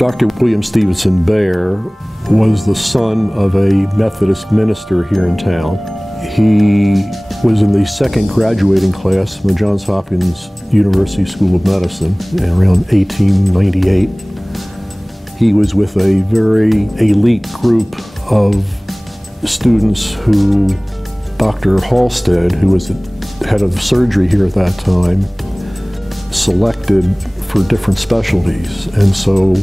Dr. William Stevenson Baer was the son of a Methodist minister here in town. He was in the second graduating class from the Johns Hopkins University School of Medicine in around 1898. He was with a very elite group of students who Dr. Halstead, who was the head of surgery here at that time, selected for different specialties. And so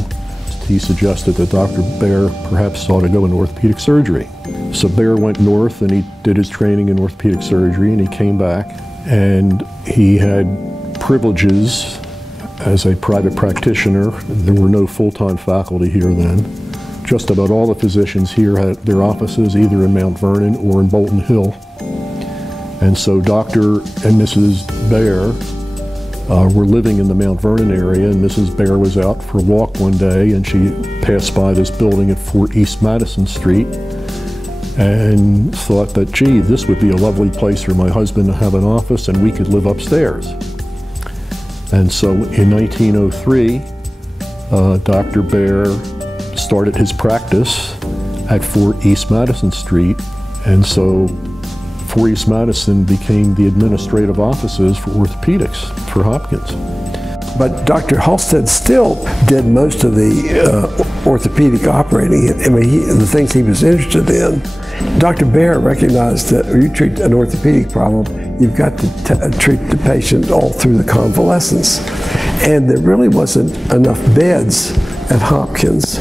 he suggested that Dr. Baer perhaps ought to go into orthopedic surgery. So Baer went north and he did his training in orthopedic surgery, and he came back and he had privileges as a private practitioner. There were no full-time faculty here then. Just about all the physicians here had their offices either in Mount Vernon or in Bolton Hill. And so Dr. and Mrs. Baer were living in the Mount Vernon area, and Mrs. Baer was out for a walk one day and she passed by this building at 4 East Madison Street and thought that, gee, this would be a lovely place for my husband to have an office and we could live upstairs. And so in 1903, Dr. Baer started his practice at 4 East Madison Street, and so 4 East Madison became the administrative offices for orthopedics for Hopkins. But Dr. Halstead still did most of the orthopedic operating. I mean, the things he was interested in. Dr. Baer recognized that when you treat an orthopedic problem, you've got to treat the patient all through the convalescence. And there really wasn't enough beds at Hopkins,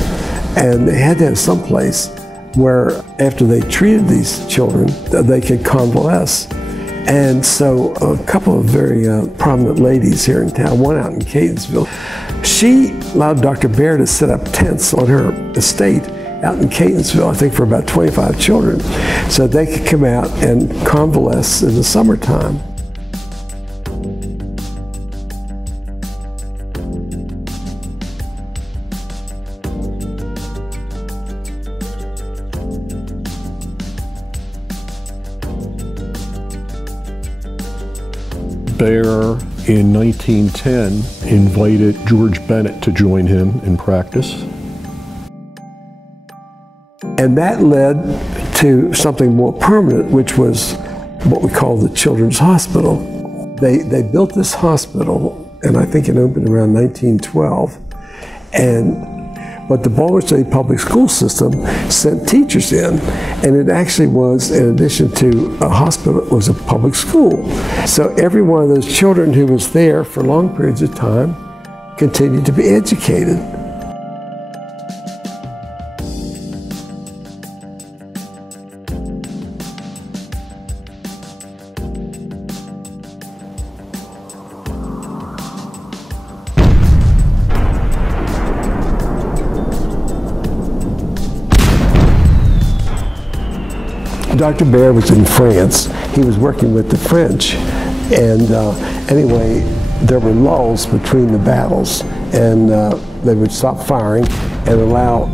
and they had to have some place where after they treated these children, they could convalesce. And so a couple of very prominent ladies here in town, one out in Catonsville, she allowed Dr. Baer to set up tents on her estate out in Catonsville, I think for about 25 children, so they could come out and convalesce in the summertime. Baer, in 1910, invited George Bennett to join him in practice. And that led to something more permanent, which was what we call the Children's Hospital. They built this hospital, and I think it opened around 1912. But the Baltimore State Public School System sent teachers in, and it actually was, in addition to a hospital, it was a public school. So every one of those children who was there for long periods of time continued to be educated. Dr. Baer was in France. He was working with the French. And anyway, there were lulls between the battles, and they would stop firing and allow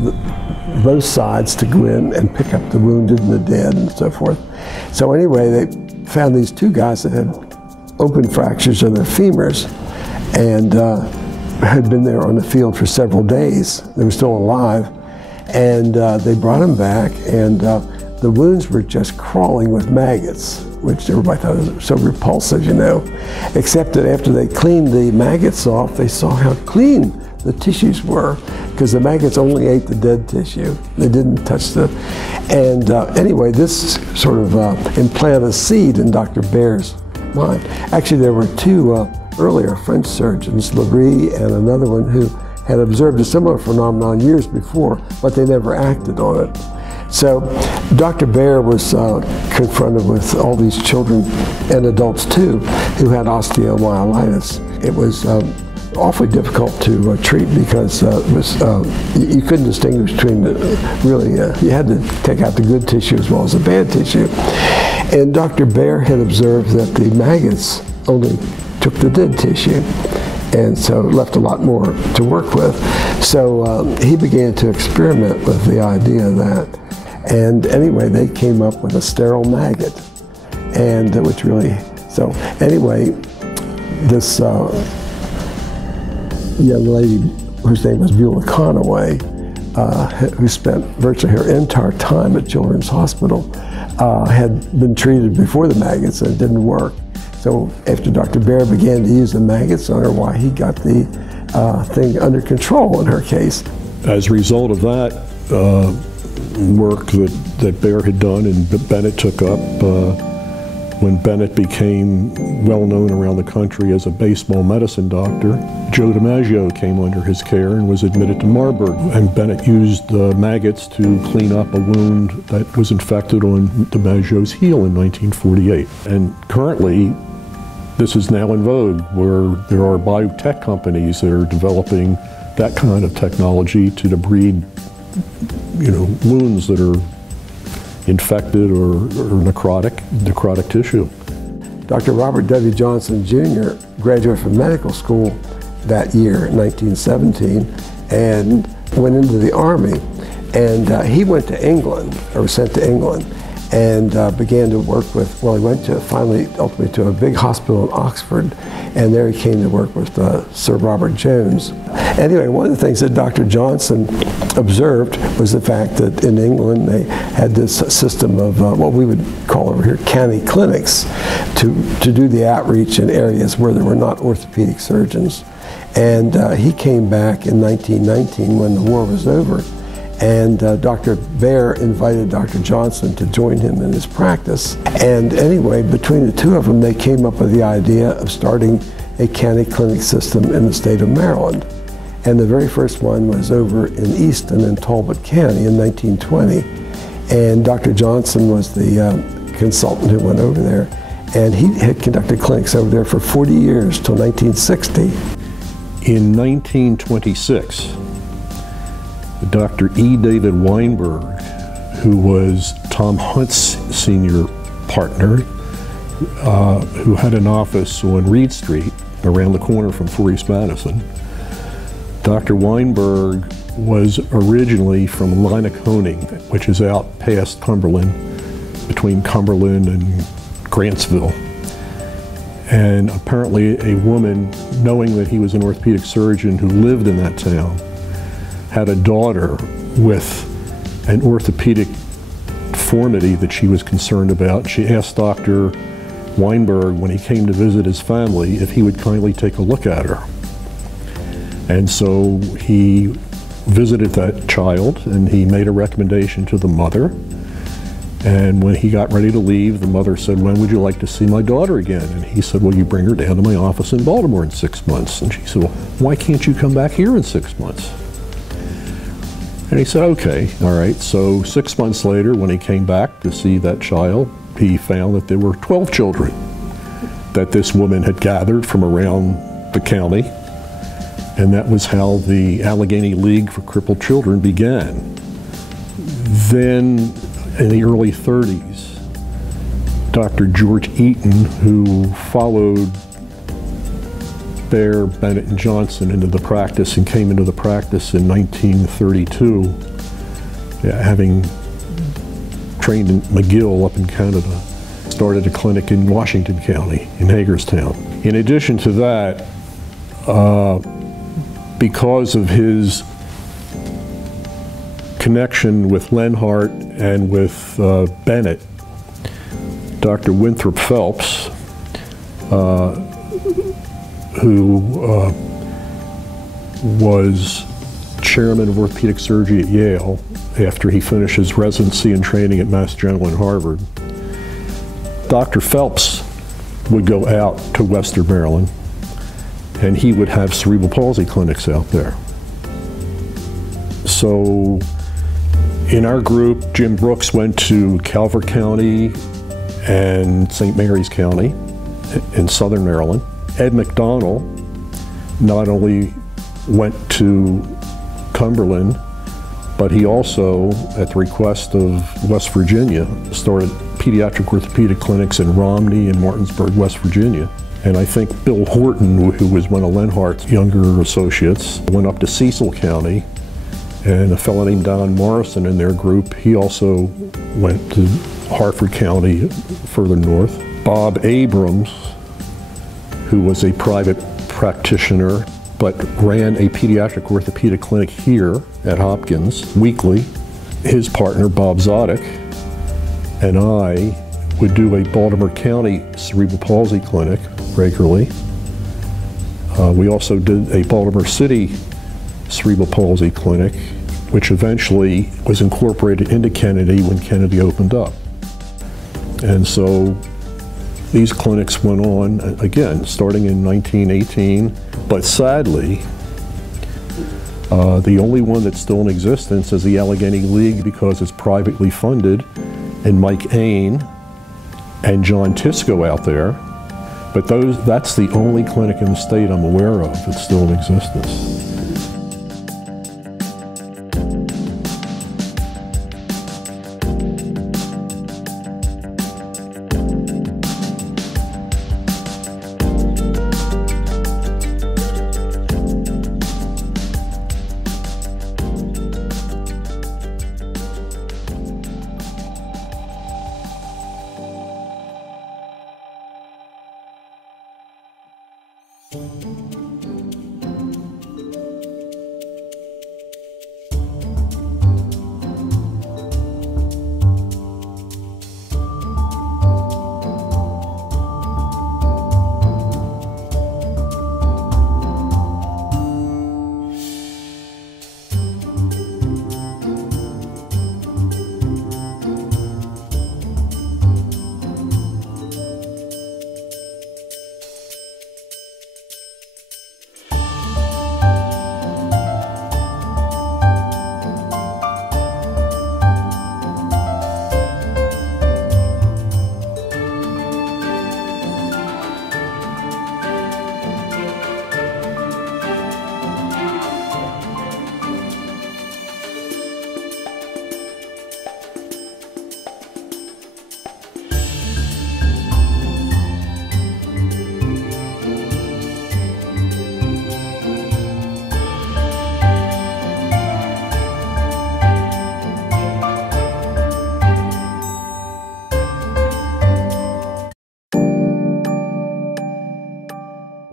both sides to go in and pick up the wounded and the dead and so forth. So anyway, they found these two guys that had open fractures of their femurs and had been there on the field for several days. They were still alive. And they brought them back, and the wounds were just crawling with maggots, which everybody thought was so repulsive, you know. Except that after they cleaned the maggots off, they saw how clean the tissues were, because the maggots only ate the dead tissue. They didn't touch the... And anyway, this sort of implanted a seed in Dr. Baer's mind. Actually, there were two earlier French surgeons, Labrie and another one, who had observed a similar phenomenon years before, but they never acted on it. So Dr. Baer was confronted with all these children and adults too who had osteomyelitis. It was awfully difficult to treat because it was, you couldn't distinguish between the you had to take out the good tissue as well as the bad tissue. And Dr. Baer had observed that the maggots only took the dead tissue, and so left a lot more to work with. So he began to experiment with the idea of that. And anyway, they came up with a sterile maggot, and which really, so anyway, this young lady whose name was Beulah Conaway, who spent virtually her entire time at Children's Hospital, had been treated before the maggots and it didn't work. So after Dr. Baer began to use the maggots on her, why he got the thing under control in her case. As a result of that work that Baer had done and Bennett took up, when Bennett became well known around the country as a baseball medicine doctor, Joe DiMaggio came under his care and was admitted to Marburg. And Bennett used maggots to clean up a wound that was infected on DiMaggio's heel in 1948. And currently, this is now in vogue, where there are biotech companies that are developing that kind of technology to debride, wounds that are infected or necrotic tissue. Dr. Robert W. Johnson Jr. graduated from medical school that year, 1917, and went into the Army. And he went to England, or was sent to England, and began to work with, well, he went to ultimately to a big hospital in Oxford, and there he came to work with Sir Robert Jones. Anyway, one of the things that Dr. Johnson observed was the fact that in England they had this system of what we would call over here county clinics to do the outreach in areas where there were not orthopedic surgeons. And he came back in 1919 when the war was over, and Dr. Baer invited Dr. Johnson to join him in his practice. And anyway, between the two of them, they came up with the idea of starting a county clinic system in the state of Maryland. And the very first one was over in Easton in Talbot County in 1920. And Dr. Johnson was the consultant who went over there. And he had conducted clinics over there for 40 years till 1960. In 1926, Dr. E. David Weinberg, who was Tom Hunt's senior partner, who had an office on Reed Street around the corner from 4 East Madison. Dr. Weinberg was originally from Lineconing, which is out past Cumberland, between Cumberland and Grantsville. And apparently a woman, knowing that he was an orthopedic surgeon who lived in that town, had a daughter with an orthopedic deformity that she was concerned about. She asked Dr. Weinberg, when he came to visit his family, if he would kindly take a look at her. And so he visited that child and he made a recommendation to the mother. And when he got ready to leave, the mother said, "When would you like to see my daughter again?" And he said, "Well, you bring her down to my office in Baltimore in 6 months." And she said, "Well, why can't you come back here in 6 months?" And he said, "Okay, all right." So 6 months later, when he came back to see that child, he found that there were 12 children that this woman had gathered from around the county. And that was how the Allegheny League for Crippled Children began. Then, in the early 30s, Dr. George Eaton, who followed Baer, Bennett, and Johnson into the practice and came into the practice in 1932, having trained in McGill up in Canada, started a clinic in Washington County, in Hagerstown. In addition to that, because of his connection with Lenhart and with Bennett, Dr. Winthrop Phelps, who was chairman of orthopedic surgery at Yale after he finished his residency and training at Mass General and Harvard, Dr. Phelps would go out to Western Maryland and he would have cerebral palsy clinics out there. So in our group, Jim Brooks went to Calvert County and St. Mary's County in Southern Maryland. Ed McDonald not only went to Cumberland, but he also, at the request of West Virginia, started pediatric orthopedic clinics in Romney and Martinsburg, West Virginia. And I think Bill Horton, who was one of Lenhart's younger associates, went up to Cecil County, and a fellow named Don Morrison in their group, he also went to Harford County further north. Bob Abrams, who was a private practitioner but ran a pediatric orthopedic clinic here at Hopkins weekly. His partner, Bob Zodek, and I would do a Baltimore County cerebral palsy clinic regularly. We also did a Baltimore City cerebral palsy clinic, which eventually was incorporated into Kennedy when Kennedy opened up. And so these clinics went on, again, starting in 1918, but sadly, the only one that's still in existence is the Allegheny League because it's privately funded, and Mike Ain and John Tisco out there. But that's the only clinic in the state I'm aware of that's still in existence.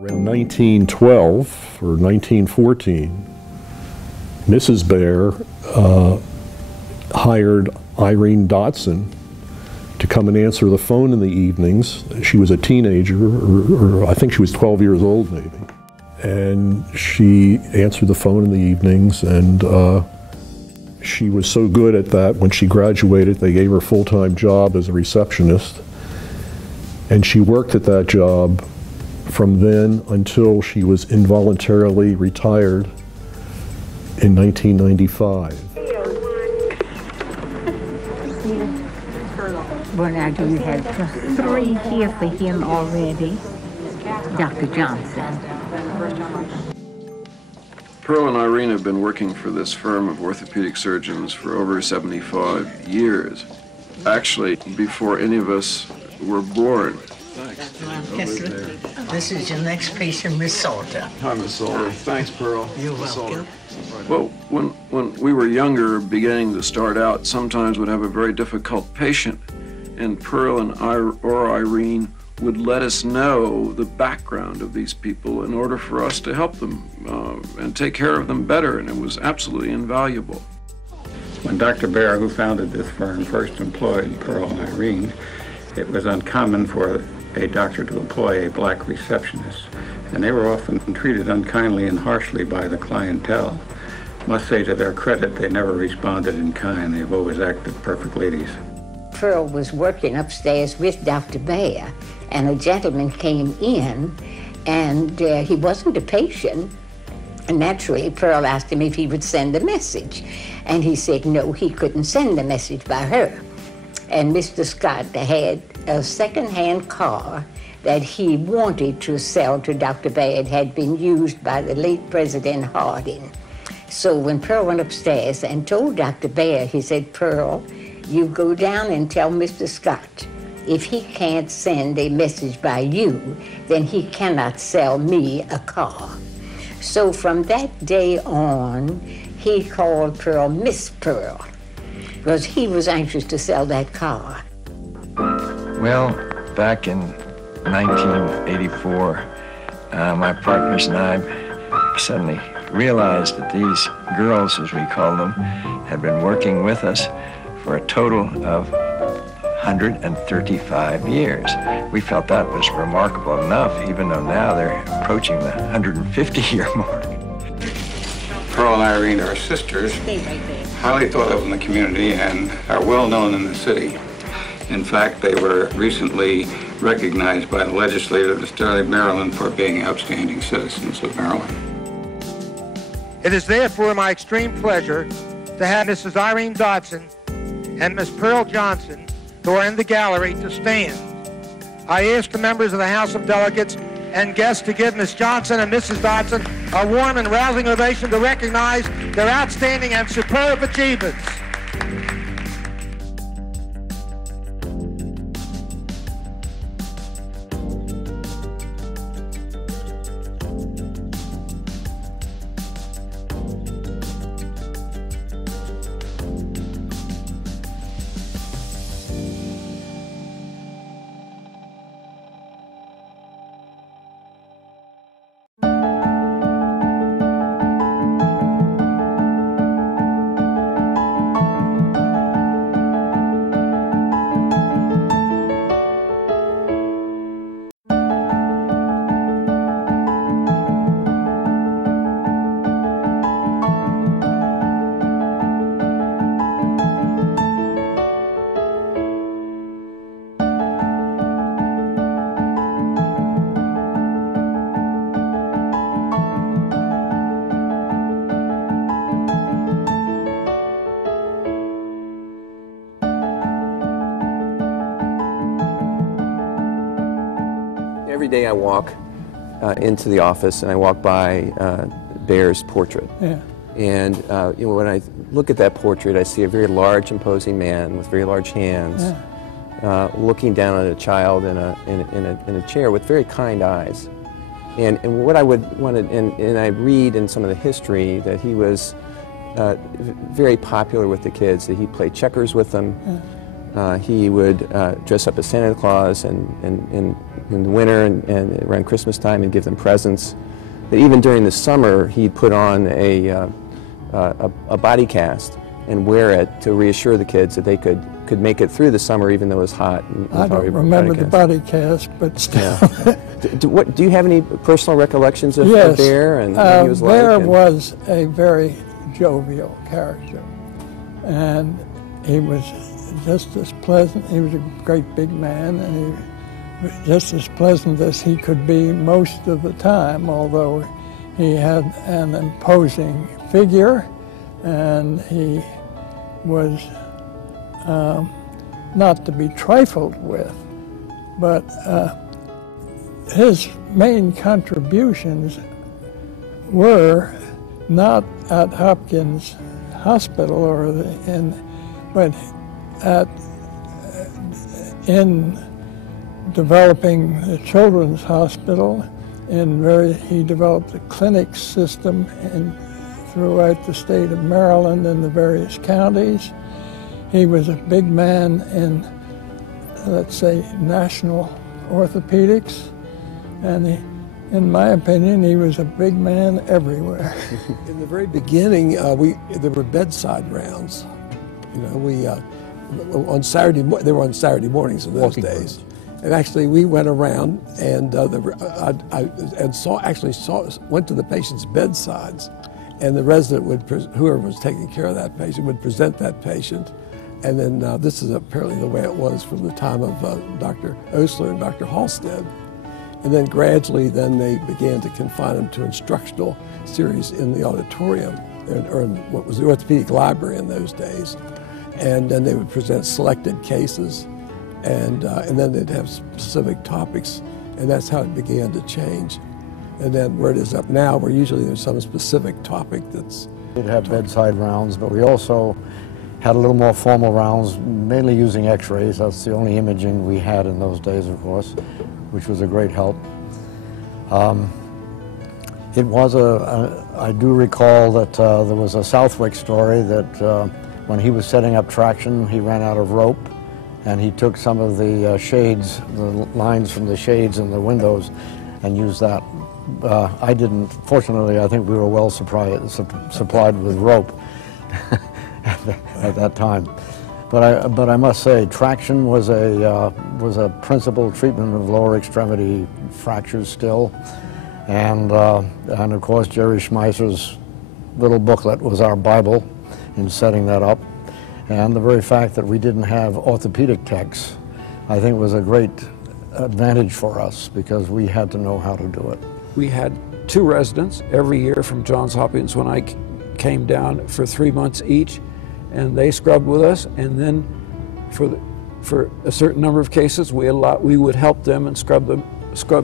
Around 1912 or 1914, Mrs. Baer hired Irene Dotson to come and answer the phone in the evenings. She was a teenager, or I think she was 12 years old maybe. And she answered the phone in the evenings, and she was so good at that, when she graduated, they gave her a full-time job as a receptionist. And she worked at that job from then until she was involuntarily retired in 1995. Well, now you have 3 here for him already. Dr. Johnson. Pearl and Irene have been working for this firm of orthopedic surgeons for over 75 years. Actually, before any of us were born. This is your next patient, Miss Salter. Hi, Miss Salter. Thanks, Pearl. You're welcome. Well, when we were younger, beginning to start out, sometimes would have a very difficult patient, and Pearl and Irene would let us know the background of these people in order for us to help them and take care of them better, and it was absolutely invaluable. When Dr. Baer, who founded this firm, first employed Pearl and Irene, it was uncommon for a doctor to employ a black receptionist, and they were often treated unkindly and harshly by the clientele. Must say to their credit, they never responded in kind. They've always acted perfect ladies. Pearl was working upstairs with Dr. Baer, and a gentleman came in, and he wasn't a patient. And naturally, Pearl asked him if he would send a message. And he said no, he couldn't send a message by her. And Mr. Scott had a second-hand car that he wanted to sell to Dr. Baer. It had been used by the late President Harding. So when Pearl went upstairs and told Dr. Baer, he said, Pearl, you go down and tell Mr. Scott, if he can't send a message by you, then he cannot sell me a car. So from that day on, he called Pearl Miss Pearl, because he was anxious to sell that car. Well, back in 1984, my partners and I suddenly realized that these girls, as we call them, had been working with us for a total of 135 years. We felt that was remarkable enough, even though now they're approaching the 150-year mark. Pearl and Irene are sisters, highly thought of in the community and are well known in the city. In fact, they were recently recognized by the legislature of the state of Maryland for being outstanding citizens of Maryland. It is therefore my extreme pleasure to have Mrs. Irene Dodson and Miss Pearl Johnson, who are in the gallery, to stand. I ask the members of the House of Delegates and guests to give Miss Johnson and Mrs. Dodson a warm and rousing ovation to recognize their outstanding and superb achievements. Every day I walk into the office and I walk by Bear's portrait. Yeah. And you know, when I look at that portrait, I see a very large, imposing man with very large hands, looking down at a child in a chair with very kind eyes. And what I would want to, and I read in some of the history that he was very popular with the kids, that he played checkers with them. He would dress up as Santa Claus and in the winter and around Christmas time and give them presents. That even during the summer he'd put on a body cast and wear it to reassure the kids that they could make it through the summer even though it was hot. I don't remember the body cast, but still. Yeah. Do you have any personal recollections of Bear and what he was like? Bear was a very jovial character, and he was just as pleasant. He was a great big man, and he was just as pleasant as he could be most of the time, although he had an imposing figure, and he was not to be trifled with. But his main contributions were not at Hopkins Hospital but in developing the Children's Hospital. He developed a clinic system throughout the state of Maryland and the various counties. He was a big man in, let's say, national orthopedics, and in my opinion, he was a big man everywhere. In the very beginning, there were bedside rounds. You know, on Saturday, they were on Saturday mornings in those days. And actually, we went around and went to the patient's bedsides, and the resident whoever was taking care of that patient would present that patient. And then this is apparently the way it was from the time of Dr. Osler and Dr. Halstead. And then gradually, they began to confine them to instructional series in the auditorium, or in what was the orthopedic library in those days. And then they would present selected cases, and then they'd have specific topics, and that's how it began to change. And then where it is up now, where usually there's some specific topic that's... We'd have bedside rounds, but we also had a little more formal rounds, mainly using x-rays. That's the only imaging we had in those days, of course, which was a great help. It was I do recall that there was a Southwick story that when he was setting up traction, he ran out of rope, and he took some of the shades, the lines from the shades in the windows, and used that I didn't, fortunately, I think we were well supplied with rope at that time. But I must say, traction was a principal treatment of lower extremity fractures still, and of course Jerry Schmeisser's little booklet was our Bible in setting that up, and the very fact that we didn't have orthopedic techs, I think, was a great advantage for us because we had to know how to do it. We had 2 residents every year from Johns Hopkins when I came down for 3 months each, and they scrubbed with us, and then for a certain number of cases we would help them and scrub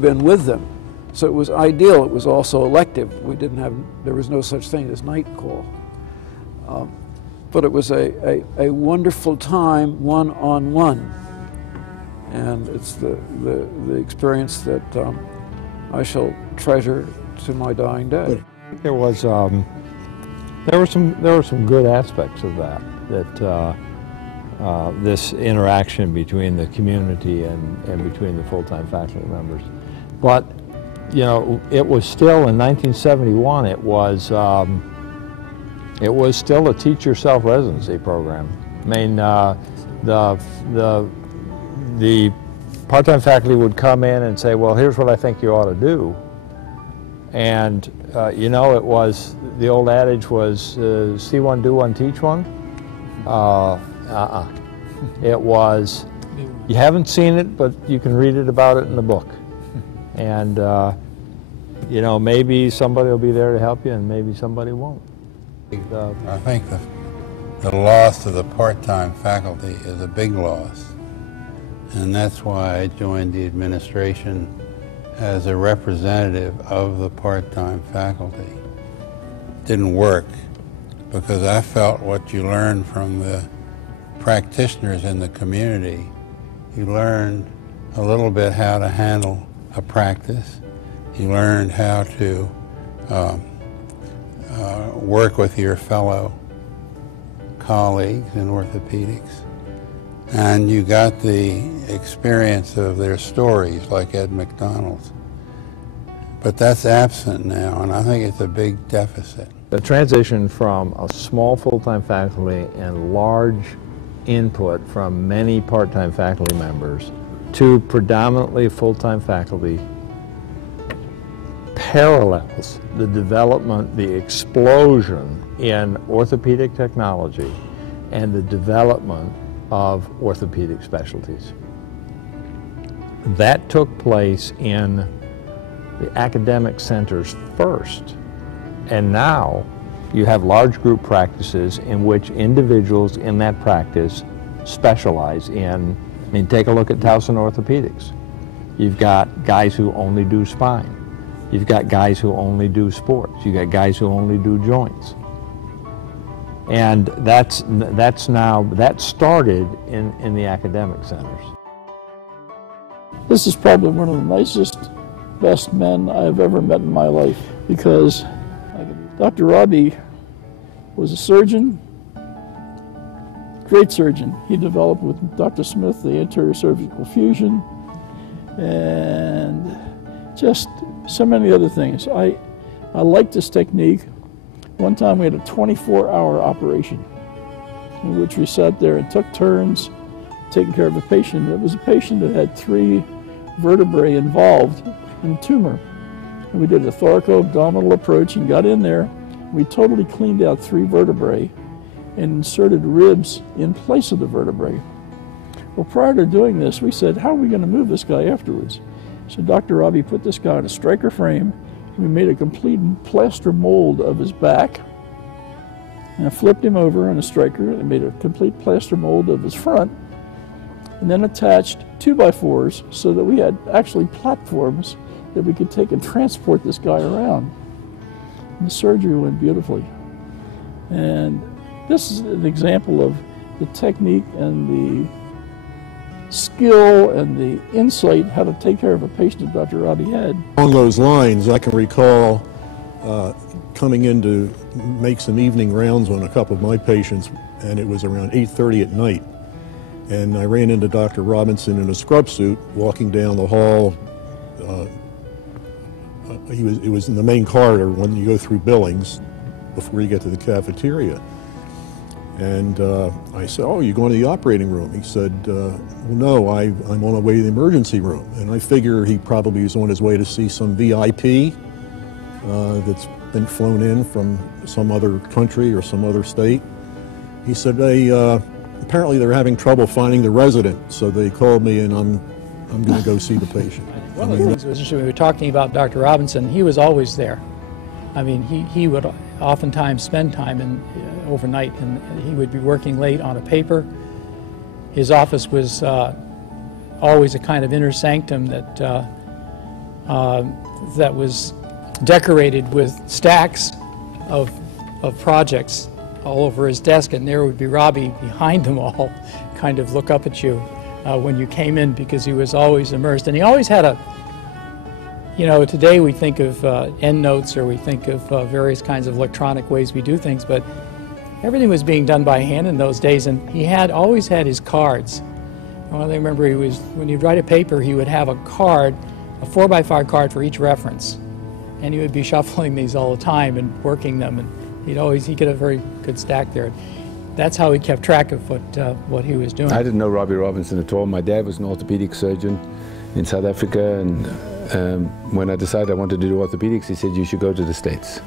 in with them. So it was ideal. It was also elective. There was no such thing as night call. But it was a wonderful time, one-on-one. And it's the experience that I shall treasure to my dying day. There were some good aspects of that this interaction between the community and between the full-time faculty members. But you know, it was still in 1971. It was still a teach yourself residency program. I mean, the part-time faculty would come in and say, well, here's what I think you ought to do. And, you know, it was, the old adage was, see one, do one, teach one. It was, you haven't seen it, but you can read it about it in the book. And, you know, maybe somebody will be there to help you and maybe somebody won't. I think the loss of the part-time faculty is a big loss. And that's why I joined the administration as a representative of the part-time faculty. Didn't work because I felt what you learned from the practitioners in the community, you learned a little bit how to handle a practice. You learned how to work with your fellow colleagues in orthopedics. And you got the experience of their stories, like Ed McDonald's. But that's absent now, and I think it's a big deficit. The transition from a small full-time faculty and large input from many part-time faculty members to predominantly full-time faculty parallels the development, the explosion in orthopedic technology and the development of orthopedic specialties. That took place in the academic centers first, and now you have large group practices in which individuals in that practice specialize in, I mean, take a look at Towson Orthopedics. You've got guys who only do spine. You've got guys who only do sports. You've got guys who only do joints. And that started in the academic centers. This is probably one of the nicest, best men I've ever met in my life, because Dr. Robbie was a surgeon, great surgeon. He developed with Dr. Smith the anterior cervical fusion and just so many other things. I liked this technique. One time we had a 24-hour operation in which we sat there and took turns taking care of a patient. It was a patient that had 3 vertebrae involved in a tumor. And we did a thoraco-abdominal approach and got in there. We totally cleaned out 3 vertebrae and inserted ribs in place of the vertebrae. Well, prior to doing this, we said, how are we going to move this guy afterwards? So Dr. Robbie put this guy on a striker frame. We made a complete plaster mold of his back. And I flipped him over on a striker and made a complete plaster mold of his front. And then attached 2x4s so that we had actually platforms that we could take and transport this guy around. And the surgery went beautifully. And this is an example of the technique and the skill and the insight how to take care of a patient that Dr. Robbie had. Along those lines, I can recall coming in to make some evening rounds on a couple of my patients, and it was around 8:30 at night. And I ran into Dr. Robinson in a scrub suit walking down the hall it was in the main corridor when you go through Billings before you get to the cafeteria. And I said, "Oh, you're going to the operating room?" He said, "Well, no, I'm on my way to the emergency room." And I figure he probably was on his way to see some VIP that's been flown in from some other country or some other state. He said, apparently they're having trouble finding the resident, so they called me and I'm going to go see the patient. One of the things that was interesting, we were talking about Dr. Robinson, he was always there. I mean, he would oftentimes spend time overnight, and he would be working late on a paper. His office was always a kind of inner sanctum that was decorated with stacks of projects all over his desk, and there would be Robbie behind them all, kind of look up at you when you came in, because he was always immersed. And he always had a, you know, today we think of endnotes, or we think of various kinds of electronic ways we do things, but everything was being done by hand in those days, and he always had his cards. I remember when he'd write a paper, he would have a card, a 4x5 card for each reference, and he would be shuffling these all the time and working them, and he get a very good stack there. That's how he kept track of what he was doing. I didn't know Robbie Robinson at all. My dad was an orthopedic surgeon in South Africa, and when I decided I wanted to do orthopedics, he said, "You should go to the States."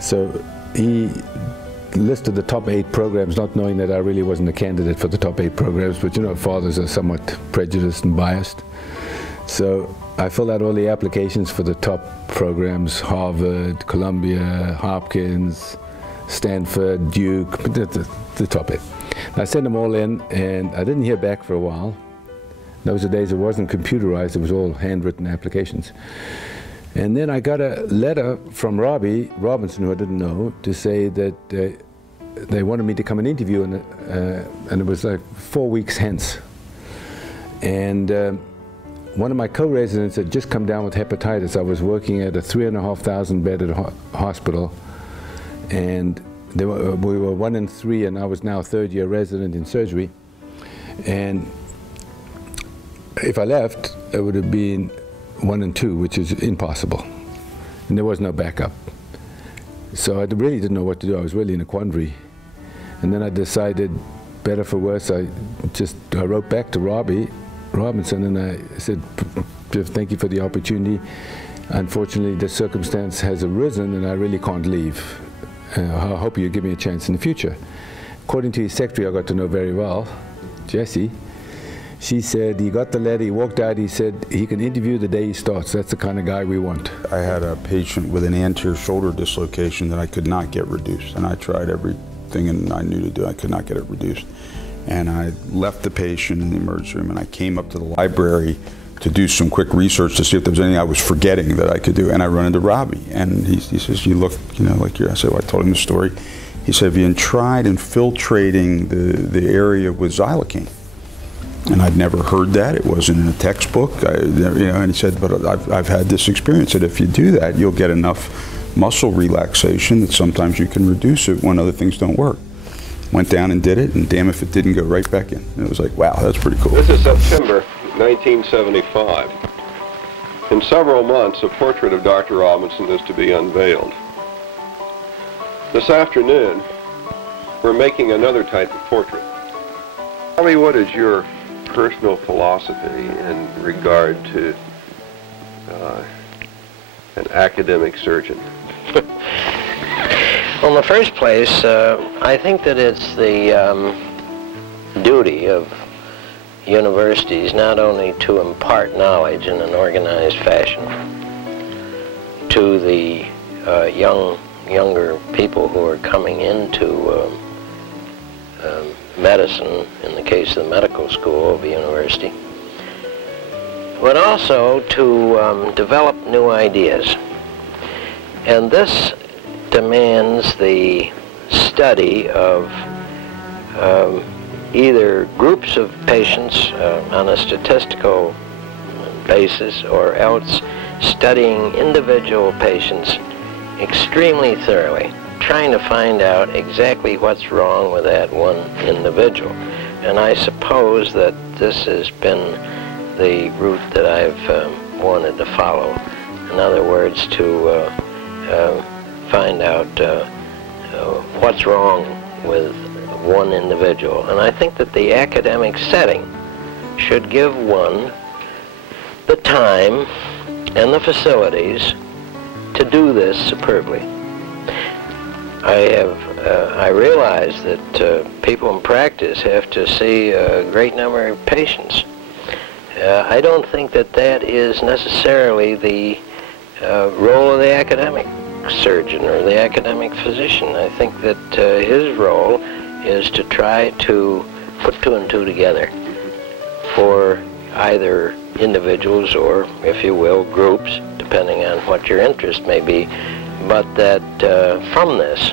So he listed the top 8 programs, not knowing that I really wasn't a candidate for the top 8 programs, but you know, fathers are somewhat prejudiced and biased. So I filled out all the applications for the top programs: Harvard, Columbia, Hopkins, Stanford, Duke, the top 8. I sent them all in, and I didn't hear back for a while. Those are days it wasn't computerized, it was all handwritten applications. And then I got a letter from Robbie Robinson, who I didn't know, to say that they wanted me to come and interview, and it was like 4 weeks hence. And one of my co-residents had just come down with hepatitis. I was working at a 3,500 bedded hospital, and we were 1 in 3, and I was now a 3rd-year resident in surgery. And if I left, it would have been 1 in 2, which is impossible. And there was no backup. So I really didn't know what to do. I was really in a quandary. And then I decided, better for worse, I wrote back to Robbie Robinson, and I said, "Thank you for the opportunity. Unfortunately, the circumstance has arisen, and I really can't leave. I hope you give me a chance in the future." According to his secretary, I got to know very well, Jessie, she said he got the letter, he walked out, he said he can interview the day he starts. That's the kind of guy we want. I had a patient with an anterior shoulder dislocation that I could not get reduced, and I tried everything and I knew to do. I could not get it reduced. And I left the patient in the emergency room, and I came up to the library to do some quick research to see if there was anything I was forgetting that I could do. And I run into Robbie, and he says, "You look, you know, like you're." I said, well, I told him the story. He said, "Have you tried infiltrating the area with xylocaine?" And I'd never heard that. It wasn't in a textbook. And he said, "But I've had this experience that if you do that, you'll get enough muscle relaxation that sometimes you can reduce it when other things don't work." Went down and did it, and damn if it didn't go right back in. And it was like, wow, that's pretty cool. This is September 1975. In several months, a portrait of Dr. Robinson is to be unveiled. This afternoon, we're making another type of portrait. Tell me, what is your personal philosophy in regard to an academic surgeon? Well, in the first place, I think that it's the duty of universities not only to impart knowledge in an organized fashion to the younger people who are coming into medicine, in the case of the medical school of a university, but also to develop new ideas. And this demands the study of either groups of patients on a statistical basis, or else studying individual patients extremely thoroughly, trying to find out exactly what's wrong with that one individual. And I suppose that this has been the route that I've wanted to follow. In other words, to find out what's wrong with one individual. And I think that the academic setting should give one the time and the facilities to do this superbly. I realize that people in practice have to see a great number of patients. I don't think that that is necessarily the role of the academic surgeon or the academic physician. I think that his role is to try to put two and two together for either individuals or, if you will, groups, depending on what your interest may be, but that from this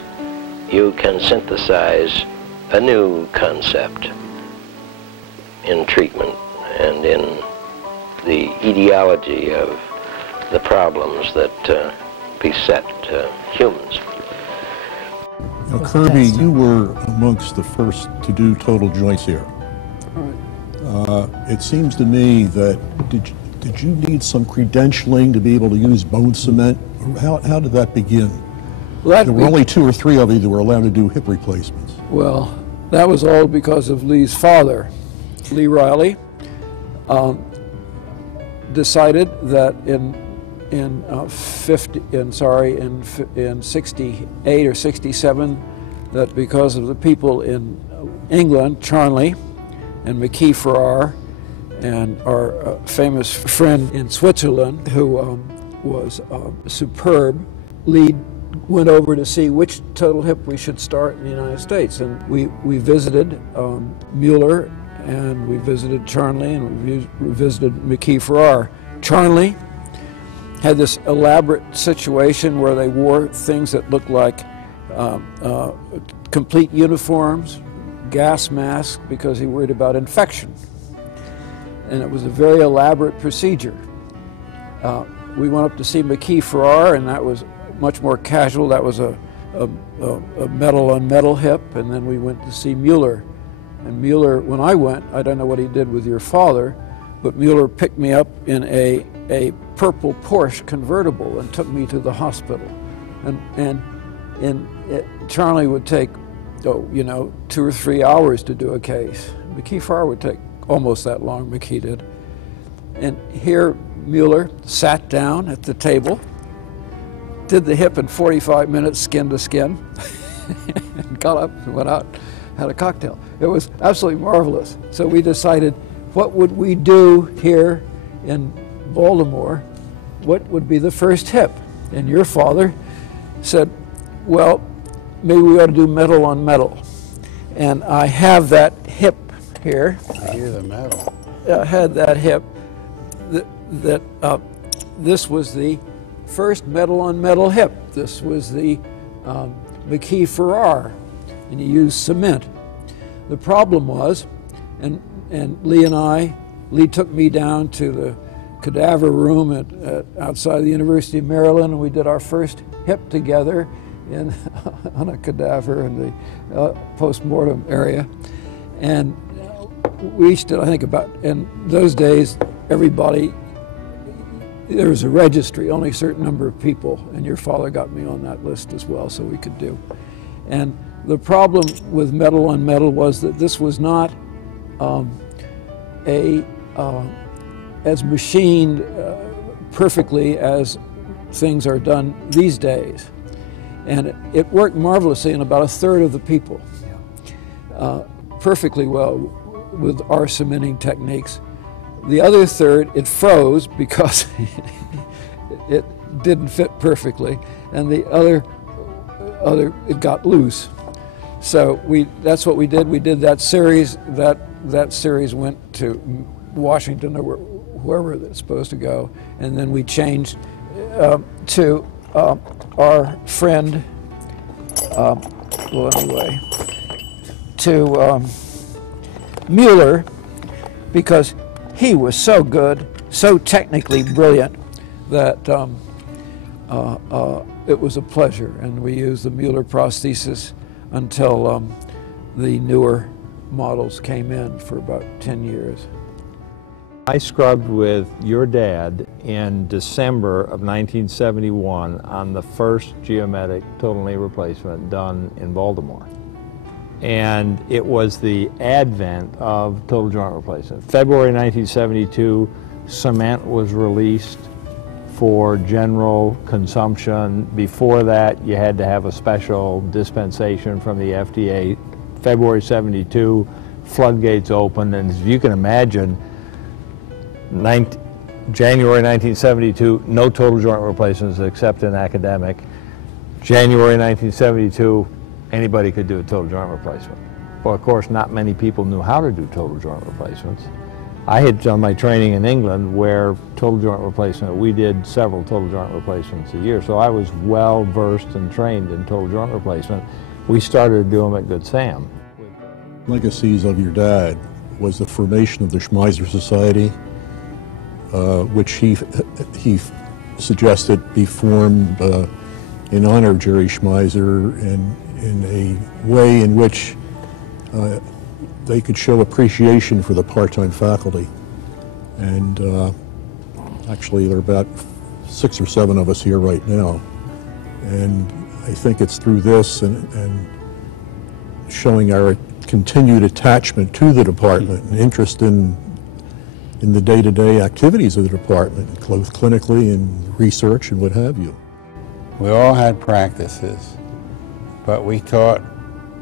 you can synthesize a new concept in treatment and in the etiology of the problems that beset humans. Now, Kirby, you were amongst the first to do total joints here. It seems to me that, did you need some credentialing to be able to use bone cement? How did that begin? Well, there were only 2 or 3 of you that were allowed to do hip replacements. Well, that was all because of Lee's father. Lee Riley decided that in 68 or 67, that because of the people in England, Charnley and McKee Farrar, and our famous friend in Switzerland, who was superb, Lee went over to see which total hip we should start in the United States. And we visited Mueller, and we visited Charnley, and we visited McKee Farrar. Charnley had this elaborate situation where they wore things that looked like complete uniforms, gas masks, because he worried about infection. And it was a very elaborate procedure. We went up to see McKee Farrar, and that was much more casual. That was a metal-on-metal hip, and then we went to see Mueller. And Mueller, when I went, I don't know what he did with your father, but Mueller picked me up in a purple Porsche convertible and took me to the hospital. And Charlie would take, 2 or 3 hours to do a case. McKee Farrar would take almost that long, McKee did. And here Mueller sat down at the table, did the hip in 45 minutes, skin to skin, and got up and went out, had a cocktail. It was absolutely marvelous. So we decided, what would we do here in Baltimore? What would be the first hip? And your father said, well, maybe we ought to do metal on metal. And I have that hip here. I hear the metal. I had that hip. This was the first metal on metal hip. This was the McKee Farrar, and he used cement. The problem was, and Lee and Lee took me down to the cadaver room outside the University of Maryland, and we did our first hip together on a cadaver in the post-mortem area. And we each did, I think, in those days, everybody, there was a registry, only a certain number of people, and your father got me on that list as well, so we could do. And the problem with metal on metal was that this was not as machined perfectly as things are done these days. And it worked marvelously in about 1/3 of the people, perfectly well with our cementing techniques. The other 1/3, it froze because it didn't fit perfectly, and the other it got loose. So that's what we did. We did that series. That series went to Washington or wherever it's supposed to go, and then we changed to our friend, to Mueller, because he was so good, so technically brilliant, that it was a pleasure. And we used the Mueller prosthesis until the newer models came in for about 10 years. I scrubbed with your dad in December of 1971 on the first geometric total knee replacement done in Baltimore. And it was the advent of total joint replacement. February 1972, cement was released for general consumption. Before that, you had to have a special dispensation from the FDA. February 72, floodgates opened, and as you can imagine, January 1972, no total joint replacements except in academic. January 1972, anybody could do a total joint replacement. Well, of course, not many people knew how to do total joint replacements. I had done my training in England where total joint replacement, we did several total joint replacements a year, so I was well versed and trained in total joint replacement. We started to do them at Good Sam. Legacies of your dad was the formation of the Schmeiser Society, which he suggested be formed in honor of Jerry Schmeiser and in a way in which they could show appreciation for the part-time faculty. And actually there are about 6 or 7 of us here right now. And I think it's through this and showing our continued attachment to the department and interest in the day-to-day activities of the department, both clinically and research and what have you. We all had practices, but we taught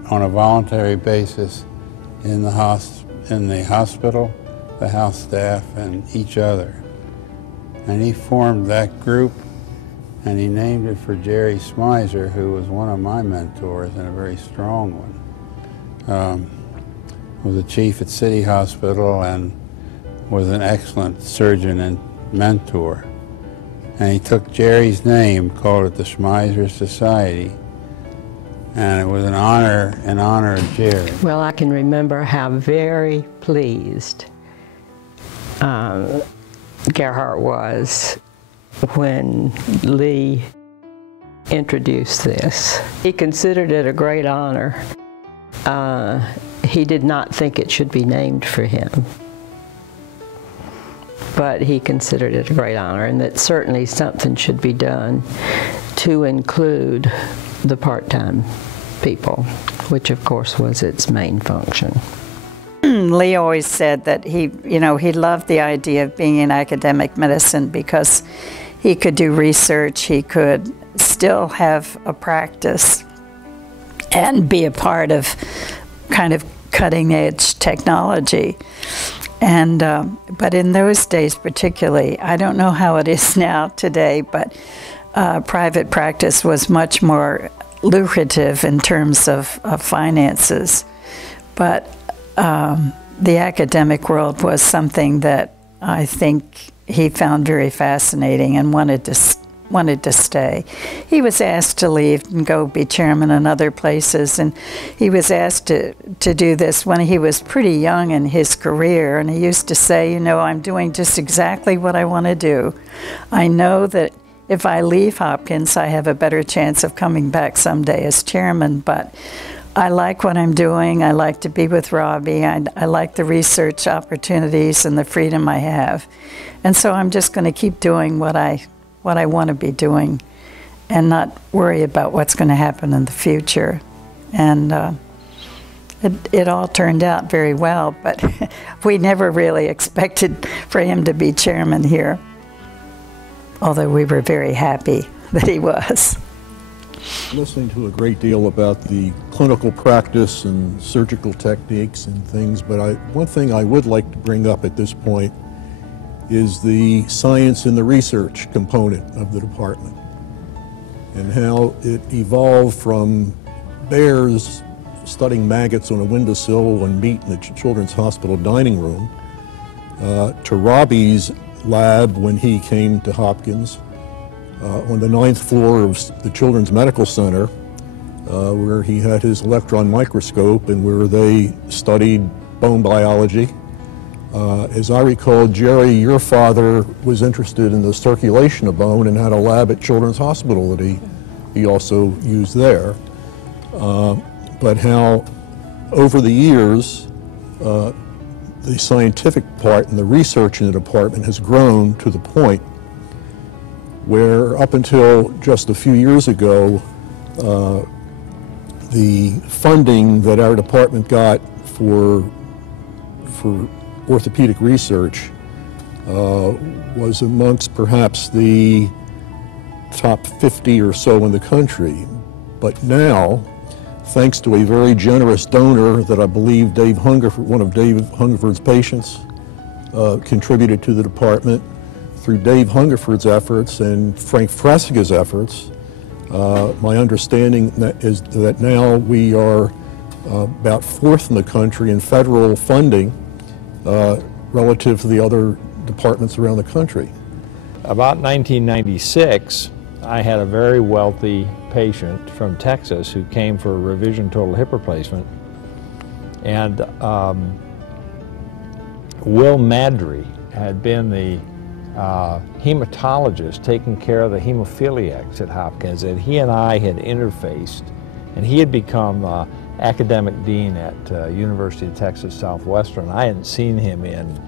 on a voluntary basis in the hospital, the house staff, and each other. And he formed that group, and he named it for Jerry Schmeiser, who was one of my mentors and a very strong one. Was a chief at City Hospital and was an excellent surgeon and mentor. And he took Jerry's name, called it the Schmeiser Society, and it was in honor of Jerry. Well, I can remember how very pleased Gerhardt was when Lee introduced this. He considered it a great honor. He did not think it should be named for him, but he considered it a great honor, and that certainly something should be done to include the part-time people, which of course was its main function. Lee always said that he loved the idea of being in academic medicine because he could do research, he could still have a practice and be a part of kind of cutting-edge technology. And but in those days particularly, I don't know how it is now today, but private practice was much more lucrative in terms of finances. But the academic world was something that I think he found very fascinating and wanted to stay. He was asked to leave and go be chairman in other places, and he was asked to do this when he was pretty young in his career, and he used to say, you know, I'm doing just exactly what I want to do. I know that if I leave Hopkins, I have a better chance of coming back someday as chairman, but I like what I'm doing. I like to be with Robbie. I like the research opportunities and the freedom I have. And so I'm just going to keep doing what I want to be doing and not worry about what's going to happen in the future. And it all turned out very well, but we never really expected for him to be chairman here, although we were very happy that he was. Listening to a great deal about the clinical practice and surgical techniques and things, but one thing I would like to bring up at this point is the science and the research component of the department and how it evolved from bears studying maggots on a windowsill and meat in the Children's Hospital dining room to Robbie's lab when he came to Hopkins on the 9th floor of the Children's Medical Center where he had his electron microscope and where they studied bone biology. As I recall, Jerry, your father was interested in the circulation of bone and had a lab at Children's Hospital that he also used there. But how over the years, the scientific part and the research in the department has grown to the point where up until just a few years ago, the funding that our department got for orthopedic research was amongst perhaps the top 50 or so in the country. But now, thanks to a very generous donor that I believe Dave Hungerford, one of Dave Hungerford's patients, contributed to the department, through Dave Hungerford's efforts and Frank Fresica's efforts, my understanding is that now we are about fourth in the country in federal funding relative to the other departments around the country. About 1996, I had a very wealthy patient from Texas who came for a revision total hip replacement, and Will Madry had been the hematologist taking care of the hemophiliacs at Hopkins, and he and I had interfaced, and he had become academic dean at University of Texas Southwestern. I hadn't seen him in,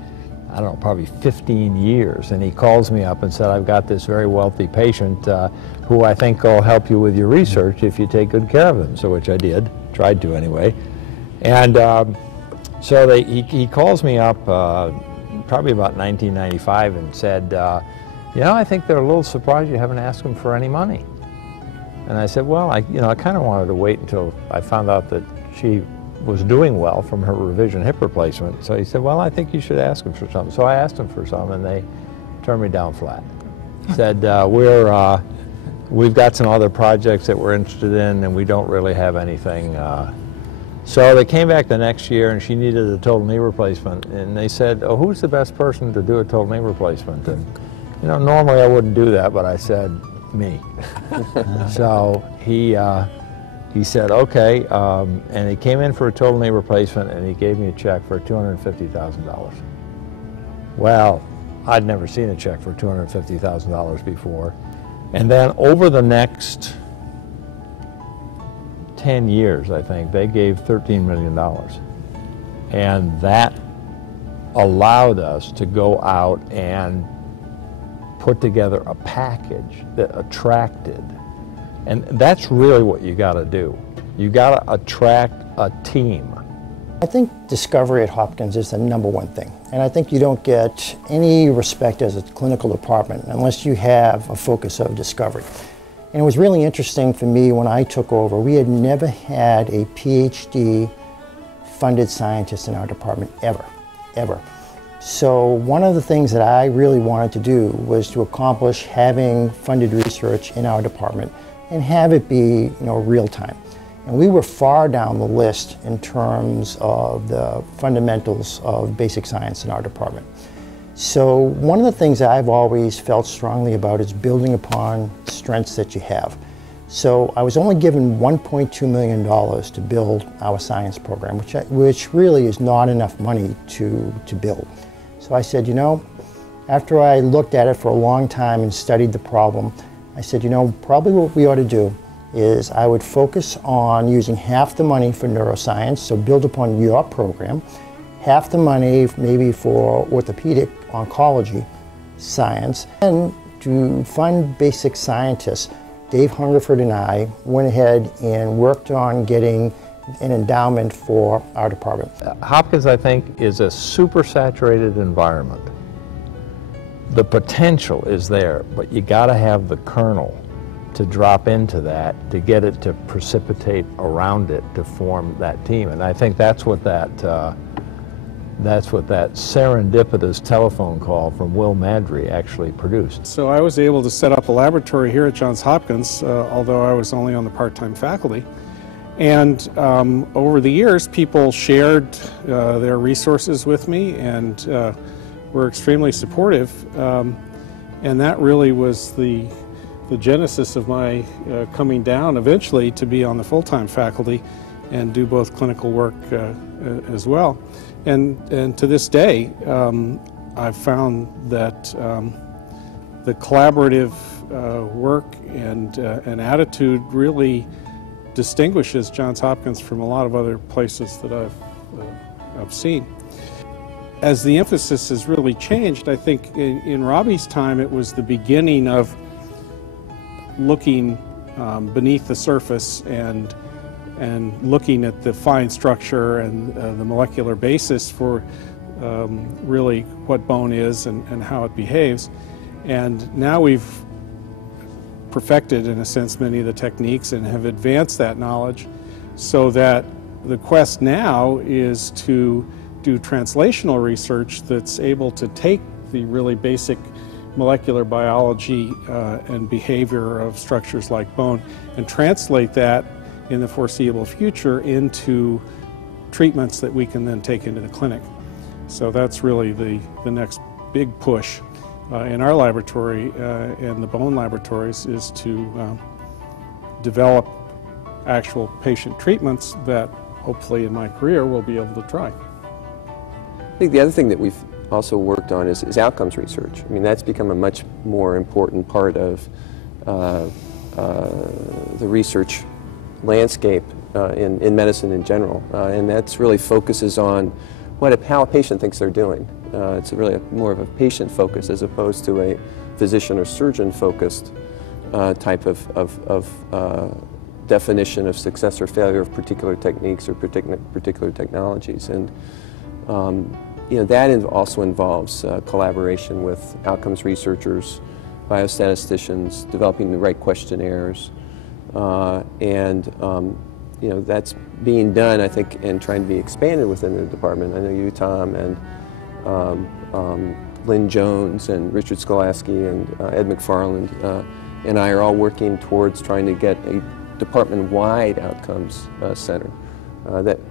I don't know, probably 15 years, and he calls me up and said, I've got this very wealthy patient who I think will help you with your research if you take good care of them, so which I did, tried to anyway. And so he calls me up probably about 1995 and said, you know, I think they're a little surprised you haven't asked them for any money. And I said, well, I kind of wanted to wait until I found out that she was doing well from her revision hip replacement. So he said, well, I think you should ask them for something. So I asked them for some, and they turned me down flat. Said, we've got some other projects that we're interested in, and we don't really have anything. So they came back the next year, and she needed a total knee replacement, and they said, oh, who's the best person to do a total knee replacement? And, you know, normally I wouldn't do that, but I said, me. So he said, okay, and he came in for a total knee replacement, and he gave me a check for $250,000. Well, I'd never seen a check for $250,000 before. And then over the next 10 years, I think, they gave $13 million. And that allowed us to go out and put together a package that attracted. And that's really what you got to do. You got to attract a team. I think discovery at Hopkins is the #1 thing. And I think you don't get any respect as a clinical department unless you have a focus of discovery. And it was really interesting for me when I took over. We had never had a PhD funded scientist in our department, ever. So one of the things that I really wanted to do was to accomplish having funded research in our department and have it be, real time. And we were far down the list in terms of the fundamentals of basic science in our department. So one of the things that I've always felt strongly about is building upon strengths that you have. So I was only given $1.2 million to build our science program, which really is not enough money to build. So I said, after I looked at it for a long time and studied the problem, I said, probably what we ought to do is I would focus on using half the money for neuroscience, so build upon your program, half the money maybe for orthopedic oncology science, and to fund basic scientists. Dave Hungerford and I went ahead and worked on getting an endowment for our department. Hopkins, I think, is a super saturated environment. The potential is there, but you got to have the kernel to drop into that, to get it to precipitate around it, to form that team. And I think that's what that serendipitous telephone call from Will Madry actually produced. So I was able to set up a laboratory here at Johns Hopkins, although I was only on the part-time faculty. And over the years, people shared their resources with me and were extremely supportive. And that really was the genesis of my coming down eventually to be on the full-time faculty and do both clinical work as well. And to this day, I've found that the collaborative work and attitude really distinguishes Johns Hopkins from a lot of other places that I've seen. as the emphasis has really changed, I think in Robbie's time it was the beginning of looking beneath the surface and looking at the fine structure and the molecular basis for really what bone is and how it behaves. And now we've perfected, in a sense, many of the techniques and have advanced that knowledge so that the quest now is to do translational research that's able to take the really basic molecular biology and behavior of structures like bone and translate that in the foreseeable future into treatments that we can then take into the clinic. So that's really the next big push in our laboratory and the bone laboratories, is to develop actual patient treatments that hopefully in my career we'll be able to try. I think the other thing that we've also worked on is outcomes research. I mean, that's become a much more important part of the research landscape in medicine in general, and that's really focuses on how a patient thinks they're doing. It's really more of a patient focus as opposed to a physician or surgeon focused type of definition of success or failure of particular techniques or particular technologies. And that also involves collaboration with outcomes researchers, biostatisticians, developing the right questionnaires, that's being done, I think, and trying to be expanded within the department. I know you, Tom, and Lynn Jones, and Richard Skolaski, and Ed McFarland, and I are all working towards trying to get a department-wide outcomes center,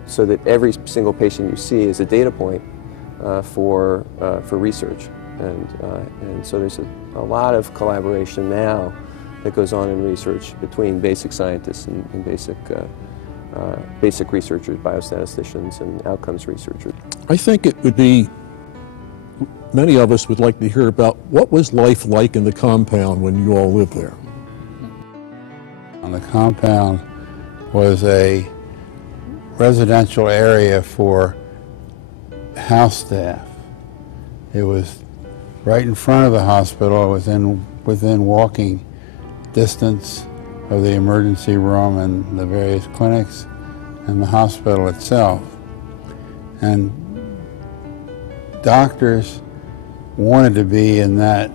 so that every single patient you see is a data point for research. And so there's a lot of collaboration now that goes on in research between basic scientists and basic researchers, biostatisticians, and outcomes researchers. I think it would be, many of us would like to hear about what was life like in the compound when you all lived there. On the compound was a residential area for house staff. It was right in front of the hospital. It was within walking distance of the emergency room and the various clinics and the hospital itself. And doctors wanted to be in that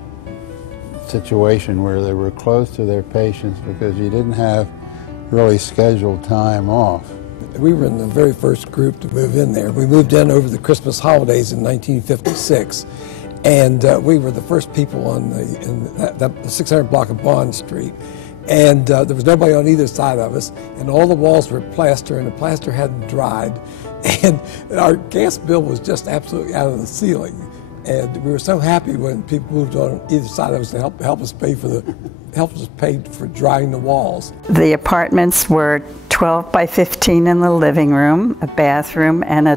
situation where they were close to their patients because you didn't have really scheduled time off. We were in the very first group to move in there. We moved in over the Christmas holidays in 1956, and we were the first people in the 600 block of Bond Street. And there was nobody on either side of us, and all the walls were plaster, and the plaster hadn't dried, and our gas bill was just absolutely out of the ceiling. And we were so happy when people moved on either side of us to help us pay for drying the walls. The apartments were 12 by 15 in the living room, a bathroom, and a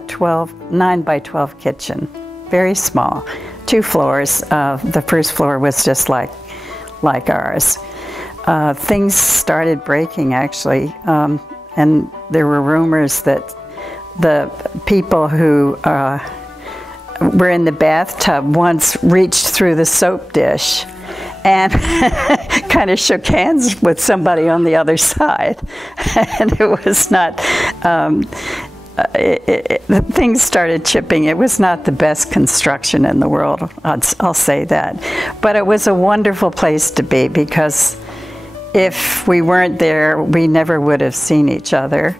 9 by 12 kitchen. Very small. 2 floors. The first floor was just like ours. Things started breaking, actually, and there were rumors that the people who were in the bathtub once reached through the soap dish and kind of shook hands with somebody on the other side. And it was not, things started chipping. It was not the best construction in the world, I'll say that. But it was a wonderful place to be because if we weren't there, we never would have seen each other.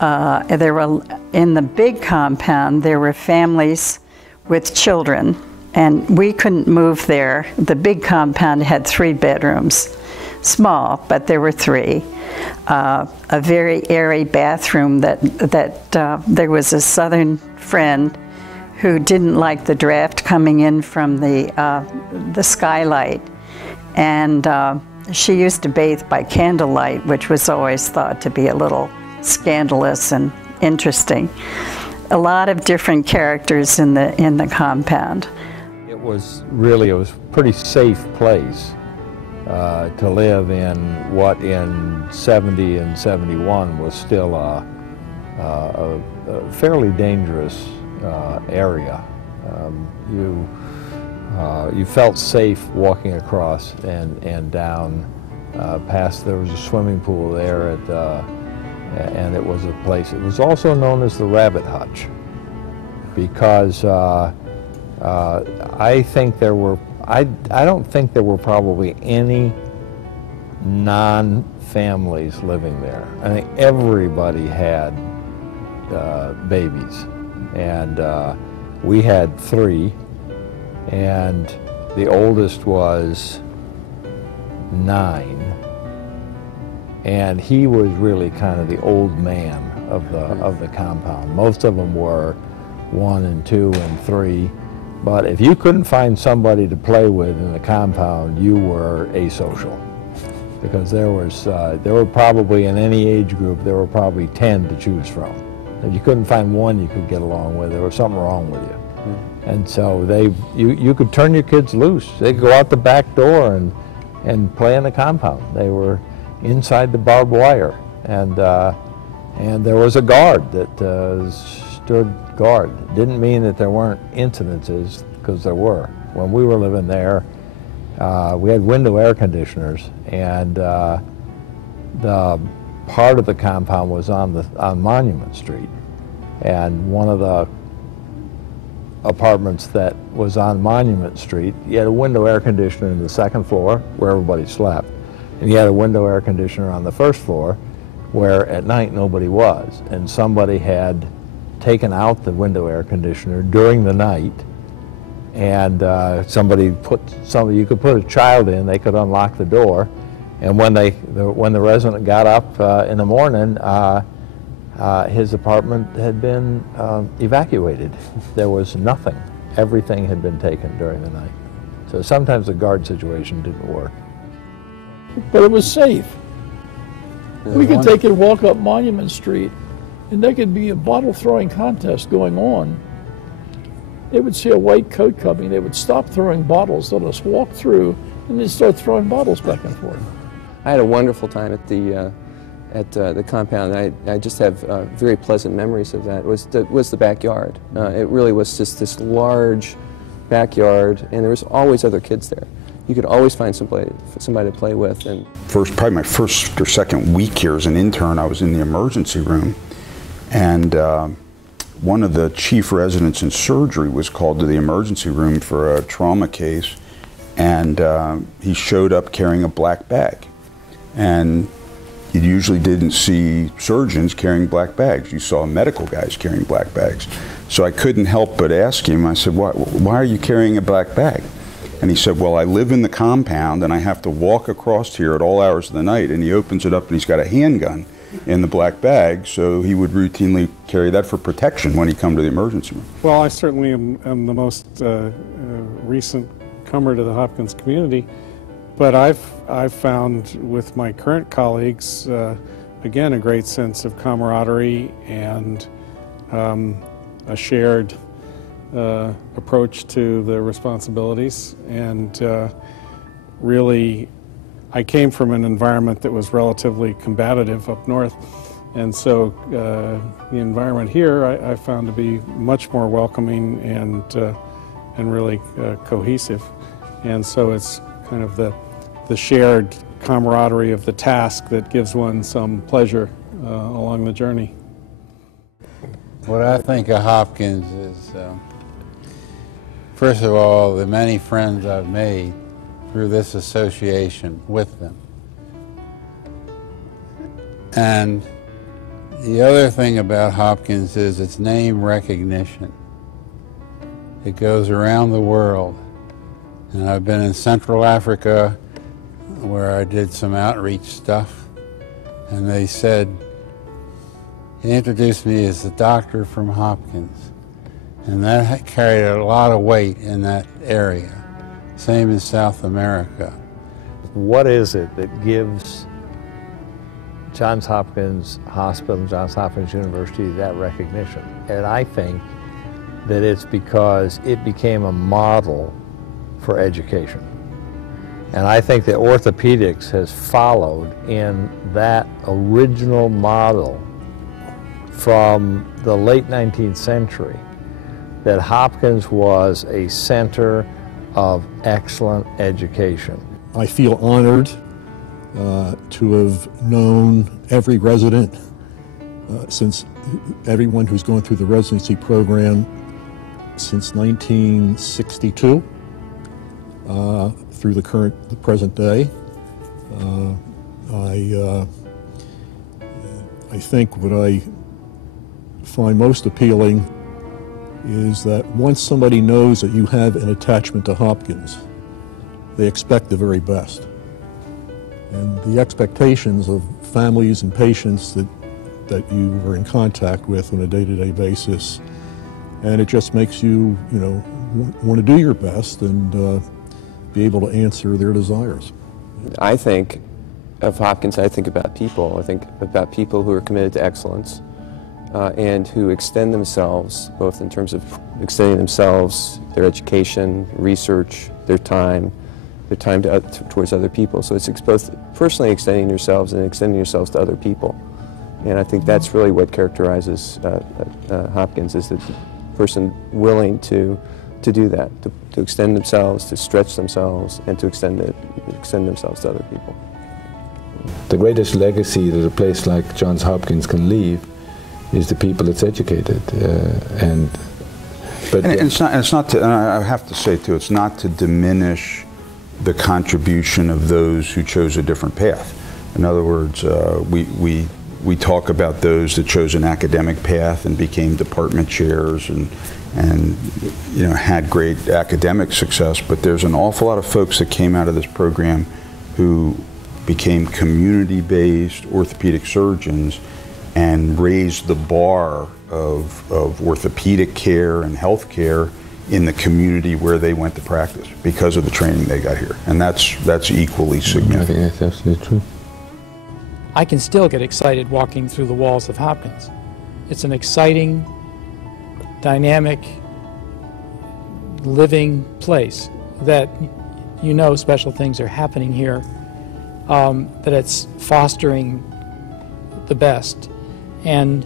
There were, in the big compound, there were families with children, and we couldn't move there. The big compound had 3 bedrooms, small, but there were 3. A very airy bathroom that there was a Southern friend who didn't like the draft coming in from the skylight, and she used to bathe by candlelight, which was always thought to be a little scandalous and interesting. A lot of different characters in the compound. It was a pretty safe place to live in what in 70 and 71 was still a fairly dangerous area. You felt safe walking across and down past. There was a swimming pool there and it was a place. It was also known as the Rabbit Hutch because I think there were. I don't think there were probably any non-families living there. I think everybody had babies, and we had 3, and the oldest was 9, and he was really kind of the old man of the compound. Most of them were 1 and 2 and 3, but if you couldn't find somebody to play with in the compound, you were asocial, because there were probably, in any age group, there were probably 10 to choose from. If you couldn't find one you could get along with, there was something wrong with you. And so you could turn your kids loose. They could go out the back door and play in the compound. They were inside the barbed wire, and there was a guard that stood guard. It didn't mean that there weren't incidences, because there were. When we were living there, we had window air conditioners, and the part of the compound was on Monument Street, and one of the apartments that was on Monument Street, you had a window air conditioner in the 2nd floor where everybody slept, and you had a window air conditioner on the 1st floor where at night nobody was, and somebody had taken out the window air conditioner during the night, and you could put a child in, they could unlock the door, and when the resident got up in the morning, his apartment had been evacuated. There was nothing. Everything had been taken during the night. So sometimes the guard situation didn't work. But it was safe. We could take and walk up Monument Street, and there could be a bottle throwing contest going on. They would see a white coat coming, they would stop throwing bottles, let us walk through, and they'd start throwing bottles back and forth. I had a wonderful time at the compound. I just have very pleasant memories of that. It was the backyard. It really was just this large backyard, and there was always other kids there. You could always find somebody to play with. And probably my first or second week here as an intern, I was in the emergency room, and one of the chief residents in surgery was called to the emergency room for a trauma case, and he showed up carrying a black bag. And you usually didn't see surgeons carrying black bags. You saw medical guys carrying black bags. So I couldn't help but ask him, I said, why are you carrying a black bag? And he said, well, I live in the compound and I have to walk across here at all hours of the night. And he opens it up and he's got a handgun in the black bag, so he would routinely carry that for protection when he come to the emergency room. Well, I certainly am the most recent comer to the Hopkins community, but I've found with my current colleagues, again, a great sense of camaraderie and a shared approach to the responsibilities. And really, I came from an environment that was relatively combative up north, and so the environment here I found to be much more welcoming and really cohesive. And so it's kind of the shared camaraderie of the task that gives one some pleasure along the journey. What I think of Hopkins is, first of all, the many friends I've made through this association with them. And the other thing about Hopkins is its name recognition. It goes around the world. And I've been in Central Africa where I did some outreach stuff, and they said, he introduced me as the doctor from Hopkins. And that carried a lot of weight in that area. Same in South America. What is it that gives Johns Hopkins Hospital, Johns Hopkins University that recognition? And I think that it's because it became a model for education. And I think that orthopedics has followed in that original model from the late 19th century. that Hopkins was a center of excellent education. I feel honored to have known every resident since everyone who's gone through the residency program since 1962 through the present day. I think what I find most appealing is that once somebody knows that you have an attachment to Hopkins, they expect the very best. And the expectations of families and patients that you are in contact with on a day-to-day basis, and it just makes you, want to do your best and be able to answer their desires. I think of Hopkins, I think about people. I think about people who are committed to excellence and who extend themselves, both in terms of extending themselves, their education, research, their time towards other people. So it's both personally extending yourselves and extending yourselves to other people. And I think that's really what characterizes Hopkins, is the person willing to do that, to extend themselves, to stretch themselves, and to extend themselves to other people. The greatest legacy that a place like Johns Hopkins can leave is the people it's educated. And it's not to, and I have to say too, it's not to diminish the contribution of those who chose a different path. In other words, we talk about those that chose an academic path and became department chairs and had great academic success, but there's an awful lot of folks that came out of this program who became community-based orthopedic surgeons and raised the bar of orthopedic care and health care in the community where they went to practice because of the training they got here. And that's equally significant. I think that's absolutely true. I can still get excited walking through the walls of Hopkins. It's an exciting, dynamic, living place that special things are happening here, that it's fostering the best. And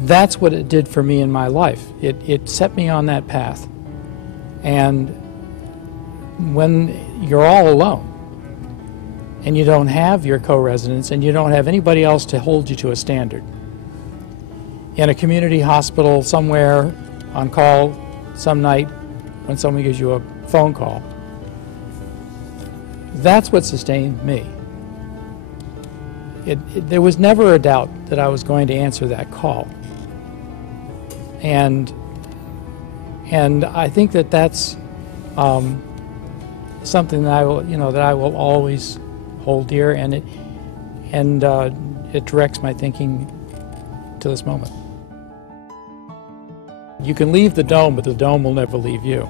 that's what it did for me in my life. It set me on that path. And when you're all alone, and you don't have your co-residents, and you don't have anybody else to hold you to a standard, in a community hospital somewhere on call some night when someone gives you a phone call, that's what sustained me. There was never a doubt that I was going to answer that call. And I think that that's something that I will always hold dear, and it directs my thinking to this moment. You can leave the dome, but the dome will never leave you.